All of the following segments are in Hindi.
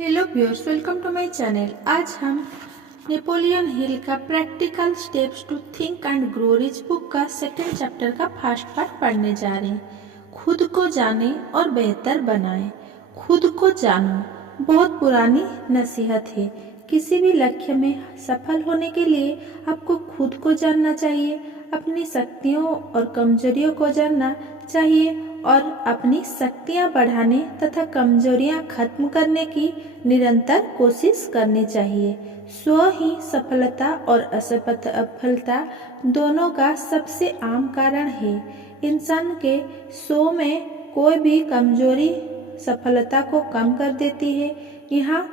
Hello viewers, welcome to my channel. आज हम नेपोलियन हिल का practical steps to think and grow rich book का सेकंड चैप्टर का फर्स्ट पार्ट पढ़ने जा रहे हैं। खुद को जाने और बेहतर बनाएं। खुद को जानो बहुत पुरानी नसीहत है। किसी भी लक्ष्य में सफल होने के लिए आपको खुद को जानना चाहिए, अपनी शक्तियों और कमजोरियों को जानना चाहिए और अपनी शक्तियां बढ़ाने तथा कमजोरियां खत्म करने की निरंतर कोशिश करनी चाहिए। स्व ही सफलता और असफलता दोनों का सबसे आम कारण है। इंसान के स्व में कोई भी कमजोरी सफलता को कम कर देती है। यहाँ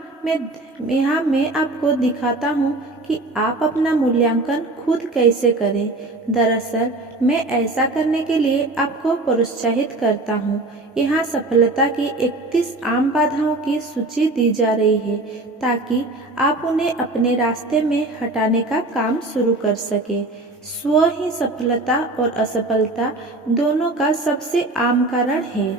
मैं आपको दिखाता हूँ कि आप अपना मूल्यांकन खुद कैसे करें। दरअसल मैं ऐसा करने के लिए आपको प्रोत्साहित करता हूँ। यहाँ सफलता की 31 आम बाधाओं की सूची दी जा रही है ताकि आप उन्हें अपने रास्ते में हटाने का काम शुरू कर सके। स्व ही सफलता और असफलता दोनों का सबसे आम कारण है।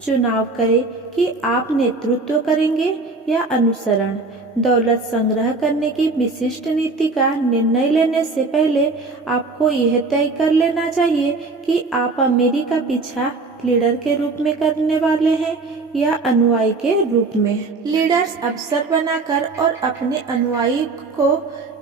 चुनाव करें कि आप नेतृत्व करेंगे या अनुसरण। दौलत संग्रह करने की विशिष्ट नीति का निर्णय लेने से पहले आपको यह तय कर लेना चाहिए कि आप अमीरी का पीछा लीडर के रूप में करने वाले हैं या अनुयायी के रूप में। लीडर्स अवसर बनाकर और अपने अनुयायी को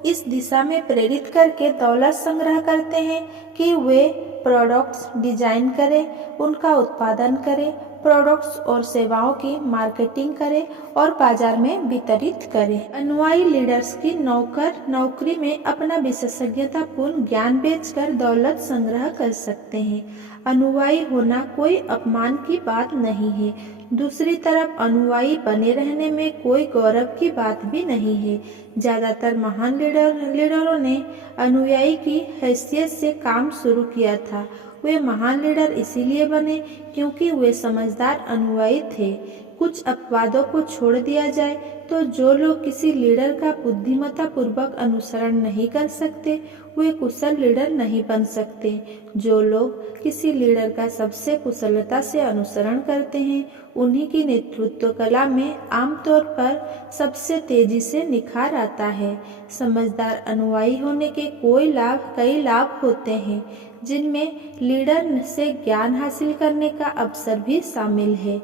इस दिशा में प्रेरित करके दौलत संग्रह करते हैं कि वे प्रोडक्ट्स डिजाइन करें, उनका उत्पादन करें, प्रोडक्ट्स और सेवाओं की मार्केटिंग करें और बाजार में वितरित करें। अनुयायी लीडर्स की नौकरी में अपना विशेषज्ञतापूर्ण ज्ञान बेचकर दौलत संग्रह कर सकते हैं। अनुयायी होना कोई अपमान की बात नहीं है। दूसरी तरफ अनुयायी बने रहने में कोई गौरव की बात भी नहीं है। ज्यादातर महान लीडरों ने अनुयायी की हैसियत से काम शुरू किया था। वे महान लीडर इसीलिए बने क्योंकि वे समझदार अनुयायी थे। कुछ अपवादों को छोड़ दिया जाए तो जो लोग किसी लीडर का बुद्धिमत्तापूर्वक अनुसरण नहीं कर सकते वे कुशल लीडर नहीं बन सकते। जो लोग किसी लीडर का सबसे कुशलता से अनुसरण करते हैं उन्हीं की नेतृत्व कला में आमतौर पर सबसे तेजी से निखार आता है। समझदार अनुयायी होने के कई लाभ होते हैं जिनमें लीडर से ज्ञान हासिल करने का अवसर भी शामिल है।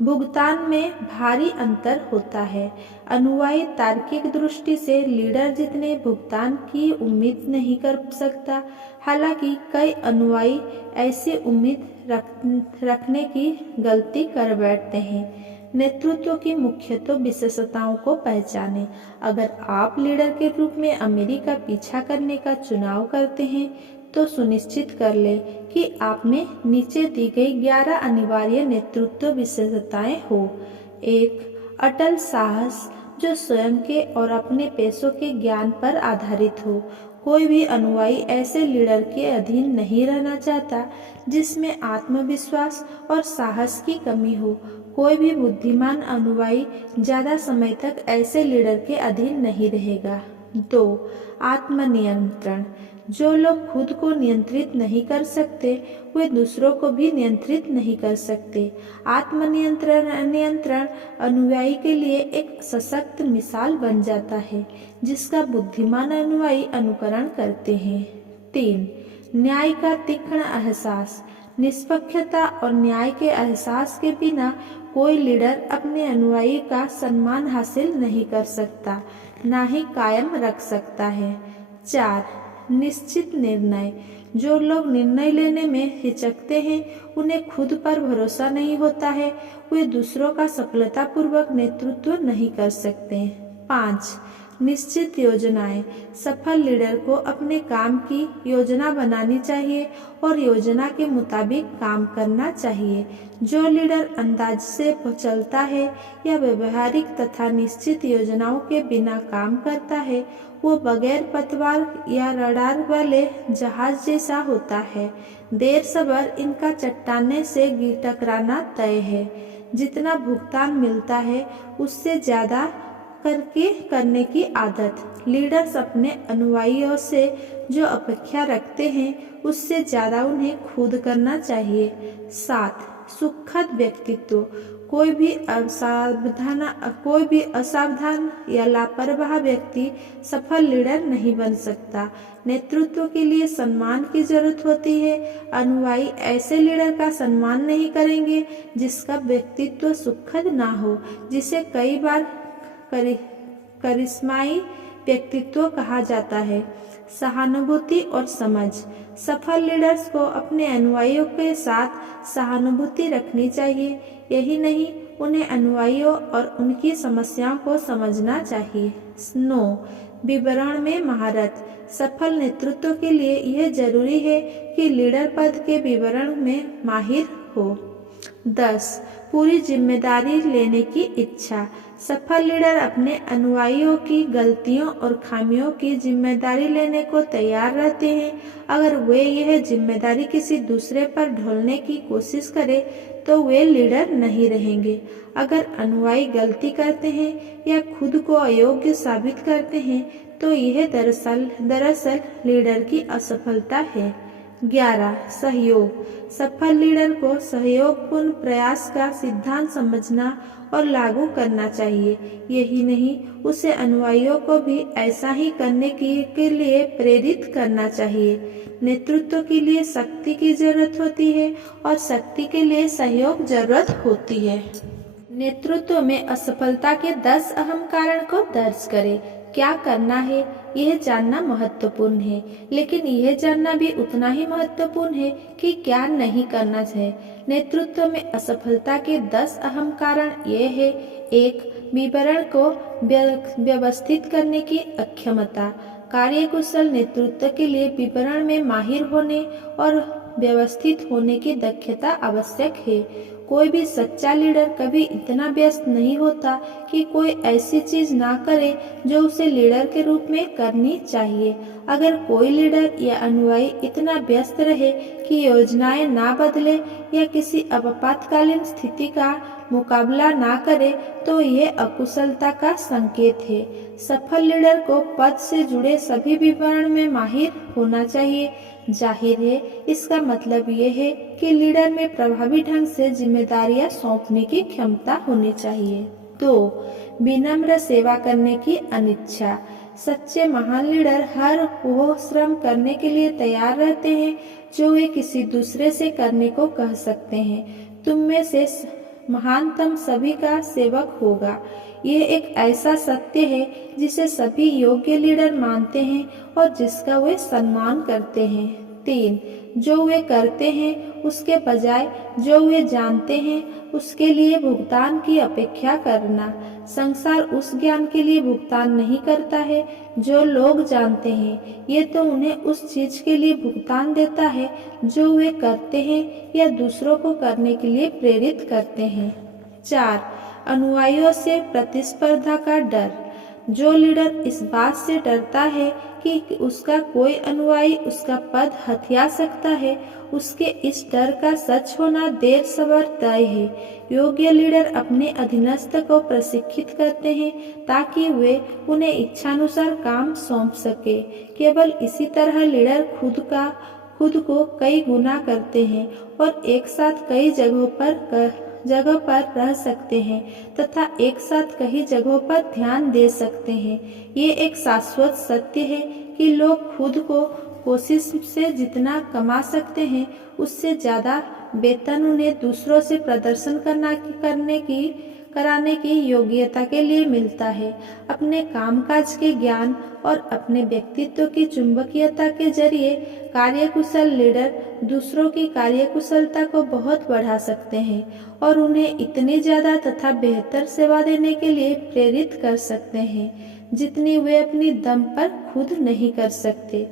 भुगतान में भारी अंतर होता है। अनुयायी तार्किक दृष्टि से लीडर जितने भुगतान की उम्मीद नहीं कर सकता। हालांकि कई अनुयायी ऐसी उम्मीद रखने की गलती कर बैठते हैं। नेतृत्व की मुख्यतः विशेषताओं को पहचानें। अगर आप लीडर के रूप में अमीरी का पीछा करने का चुनाव करते हैं तो सुनिश्चित कर ले कि आप में नीचे दी गई 11 अनिवार्य नेतृत्व विशेषताएं हो। 1. अटल साहस जो स्वयं के और अपने पेशों के ज्ञान पर आधारित हो। कोई भी अनुयायी ऐसे लीडर के अधीन नहीं रहना चाहता जिसमें आत्मविश्वास और साहस की कमी हो। कोई भी बुद्धिमान अनुयायी ज्यादा समय तक ऐसे लीडर के अधीन नहीं रहेगा। 2. आत्मनियंत्रण जो लोग खुद को नियंत्रित नहीं कर सकते वे दूसरों को भी नियंत्रित नहीं कर सकते। नियंत्रण अनुयायी के लिए एक सशक्त मिसाल बन जाता है जिसका बुद्धिमान अनुयायी अनुकरण करते हैं। 3. न्याय का तीक्ष्ण एहसास निष्पक्षता और न्याय के एहसास के बिना कोई लीडर अपने अनुयायी का सम्मान हासिल नहीं कर सकता, ना ही कायम रख सकता है। 4. निश्चित निर्णय जो लोग निर्णय लेने में हिचकते हैं उन्हें खुद पर भरोसा नहीं होता है वे दूसरों का सफलतापूर्वक नेतृत्व नहीं कर सकते। 5. निश्चित योजनाएं सफल लीडर को अपने काम की योजना बनानी चाहिए और योजना के मुताबिक काम करना चाहिए। जो लीडर अंदाज से चलता है या व्यवहारिक तथा निश्चित योजनाओं के बिना काम करता है वो बगैर पतवार या रडार वाले जहाज जैसा होता है। देर सबर इनका चट्टाने से टकराना तय है। जितना भुगतान मिलता है उससे ज्यादा करने की आदत। लीडर्स अपने अनुयायियों से जो अपेक्षा रखते हैं उससे ज्यादा उन्हें खुद करना चाहिए। 7. सुखद व्यक्तित्व। कोई भी असावधान या लापरवाह व्यक्ति सफल लीडर नहीं बन सकता। नेतृत्व के लिए सम्मान की जरूरत होती है। अनुयायी ऐसे लीडर का सम्मान नहीं करेंगे जिसका व्यक्तित्व सुखद ना हो, जिसे कई बार करिश्माई व्यक्तित्व कहा जाता है। सहानुभूति और समझ। सफल लीडर्स को अपने अनुयायियों के साथ सहानुभूति रखनी चाहिए। यही नहीं, उन्हें अनुयायियों और उनकी समस्याओं को समझना चाहिए। 9. विवरण में महारत। सफल नेतृत्व के लिए यह जरूरी है कि लीडर पद के विवरण में माहिर हो। 10. पूरी जिम्मेदारी लेने की इच्छा। सफल लीडर अपने अनुयायियों की गलतियों और खामियों की जिम्मेदारी लेने को तैयार रहते हैं। अगर वे यह जिम्मेदारी किसी दूसरे पर ढोलने की कोशिश करें तो वे लीडर नहीं रहेंगे। अगर अनुयायी गलती करते हैं या खुद को अयोग्य साबित करते हैं तो यह दरअसल लीडर की असफलता है। 11. सहयोग। सफल लीडर को सहयोगपूर्ण प्रयास का सिद्धांत समझना और लागू करना चाहिए। यही नहीं, उसे अनुयायियों को भी ऐसा ही करने के लिए प्रेरित करना चाहिए। नेतृत्व के लिए शक्ति की जरूरत होती है और शक्ति के लिए सहयोग जरूरत होती है। नेतृत्व में असफलता के 10 अहम कारण को दर्ज करें। क्या करना है यह जानना महत्वपूर्ण है, लेकिन यह जानना भी उतना ही महत्वपूर्ण है कि क्या नहीं करना है। नेतृत्व में असफलता के 10 अहम कारण ये है। 1. विवरण को व्यवस्थित करने की अक्षमता। कार्यकुशल नेतृत्व के लिए विवरण में माहिर होने और व्यवस्थित होने की दक्षता आवश्यक है। कोई भी सच्चा लीडर कभी इतना व्यस्त नहीं होता कि कोई ऐसी चीज ना करे जो उसे लीडर के रूप में करनी चाहिए। अगर कोई लीडर या अनुयायी इतना व्यस्त रहे कि योजनाएं ना बदले या किसी आपातकालीन स्थिति का मुकाबला ना करे तो यह अकुशलता का संकेत है। सफल लीडर को पद से जुड़े सभी विवरण में माहिर होना चाहिए। जाहिर है, इसका मतलब यह है कि लीडर में प्रभावी ढंग से जिम्मेदारियां सौंपने की क्षमता होनी चाहिए। 2. विनम्र सेवा करने की अनिच्छा। सच्चे महान लीडर हर वो श्रम करने के लिए तैयार रहते हैं जो वे किसी दूसरे से करने को कह सकते हैं। तुम में से महानतम सभी का सेवक होगा। यह एक ऐसा सत्य है जिसे सभी योग्य लीडर मानते हैं और जिसका वे सम्मान करते हैं। 3. जो वे करते हैं उसके बजाय जो वे जानते हैं उसके लिए भुगतान की अपेक्षा करना। संसार उस ज्ञान के लिए भुगतान नहीं करता है जो लोग जानते हैं, ये तो उन्हें उस चीज के लिए भुगतान देता है जो वे करते हैं या दूसरों को करने के लिए प्रेरित करते हैं। 4. अनुयायियों से प्रतिस्पर्धा का डर। जो लीडर इस बात से डरता है कि उसका कोई अनुयायी उसका पद हथिया सकता है, उसके इस डर का सच होना देर सवेर तय है। योग्य लीडर अपने अधीनस्थ को प्रशिक्षित करते हैं ताकि वे उन्हें इच्छानुसार काम सौंप सके। केवल इसी तरह लीडर खुद को कई गुना करते हैं और एक साथ कई जगह पर रह सकते हैं तथा एक साथ कई जगहों पर ध्यान दे सकते हैं। ये एक शाश्वत सत्य है कि लोग खुद को कोशिश से जितना कमा सकते हैं उससे ज्यादा वेतन उन्हें दूसरों से प्रदर्शन कराने की योग्यता के लिए मिलता है। अपने कामकाज के ज्ञान और अपने व्यक्तित्व की चुंबकीयता के जरिए कार्यकुशल लीडर दूसरों की कार्यकुशलता को बहुत बढ़ा सकते हैं और उन्हें इतनी ज्यादा तथा बेहतर सेवा देने के लिए प्रेरित कर सकते हैं जितनी वे अपनी दम पर खुद नहीं कर सकते।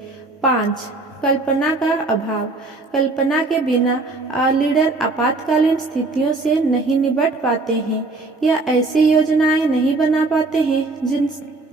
5. कल्पना का अभाव। कल्पना के बिना लीडर आपातकालीन स्थितियों से नहीं निपट पाते हैं या ऐसी योजनाएं नहीं बना पाते हैं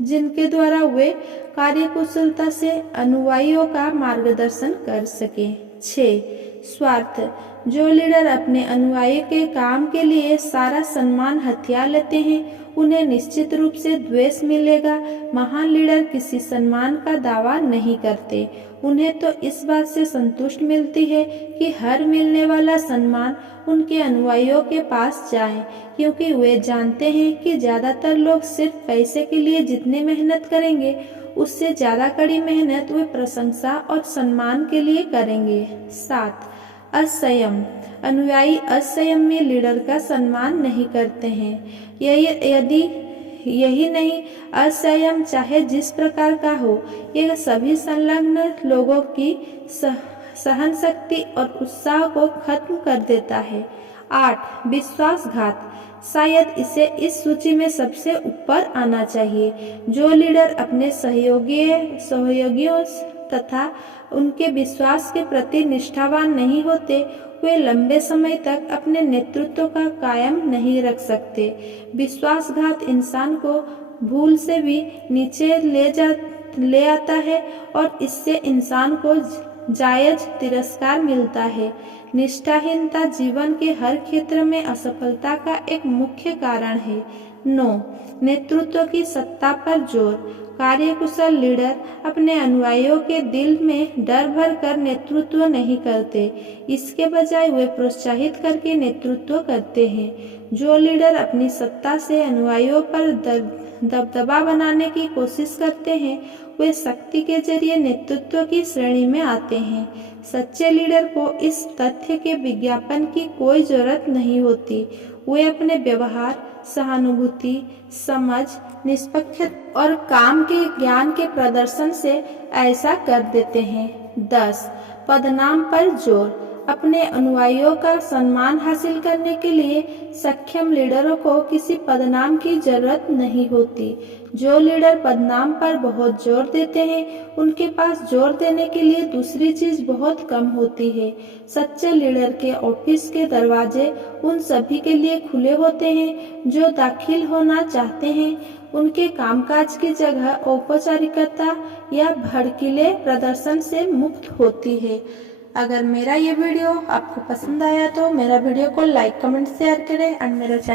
जिनके द्वारा वे कार्यकुशलता से अनुयायियों का मार्गदर्शन कर सके। 6. स्वार्थ। जो लीडर अपने अनुयायी के काम के लिए सारा सम्मान हथिया लेते हैं उन्हें निश्चित रूप से द्वेष मिलेगा। महान लीडर किसी सम्मान का दावा नहीं करते, उन्हें तो इस बात से संतुष्ट मिलती है कि हर मिलने वाला सम्मान उनके अनुयायियों के पास जाए, क्योंकि वे जानते हैं कि ज़्यादातर लोग सिर्फ पैसे के लिए जितनी मेहनत करेंगे उससे ज़्यादा कड़ी मेहनत वे प्रशंसा और सम्मान के लिए करेंगे। 7. असंयम। अनुयायी असंयमी लीडर का सम्मान नहीं करते हैं। यही नहीं, असंयम चाहे जिस प्रकार का हो, यह सभी संलग्न लोगों की सहन शक्ति और उत्साह को खत्म कर देता है। 8. विश्वासघात। शायद इसे इस सूची में सबसे ऊपर आना चाहिए। जो लीडर अपने सहयोगियों तथा उनके विश्वास के प्रति निष्ठावान नहीं होते, वे लंबे समय तक अपने नेतृत्व का कायम नहीं रख सकते। विश्वासघात इंसान को भूल से भी नीचे ले आता है और इससे इंसान को जायज तिरस्कार मिलता है। निष्ठाहीनता जीवन के हर क्षेत्र में असफलता का एक मुख्य कारण है। 9. नेतृत्व की सत्ता पर जोर। कार्यकुशल लीडर अपने अनुयायियों के दिल में डर भर कर नेतृत्व नहीं करते, इसके बजाय वे प्रोत्साहित करके नेतृत्व करते हैं। जो लीडर अपनी सत्ता से अनुयायियों पर दबदबा बनाने की कोशिश करते हैं, वे शक्ति के जरिए नेतृत्व की श्रेणी में आते हैं। सच्चे लीडर को इस तथ्य के विज्ञापन की कोई जरूरत नहीं होती, वे अपने व्यवहार, सहानुभूति, समझ, निष्पक्षता और काम के ज्ञान के प्रदर्शन से ऐसा कर देते हैं। 10. पदनाम पर जोर। अपने अनुयायियों का सम्मान हासिल करने के लिए सक्षम लीडरों को किसी पदनाम की जरूरत नहीं होती। जो लीडर पदनाम पर बहुत जोर देते हैं, उनके पास जोर देने के लिए दूसरी चीज बहुत कम होती है। सच्चे लीडर के ऑफिस के दरवाजे उन सभी के लिए खुले होते हैं जो दाखिल होना चाहते हैं। उनके कामकाज की जगह औपचारिकता या भड़कीले प्रदर्शन से मुक्त होती है। अगर मेरा ये वीडियो आपको पसंद आया तो मेरा वीडियो को लाइक, कमेंट, शेयर करें और मेरा चैनल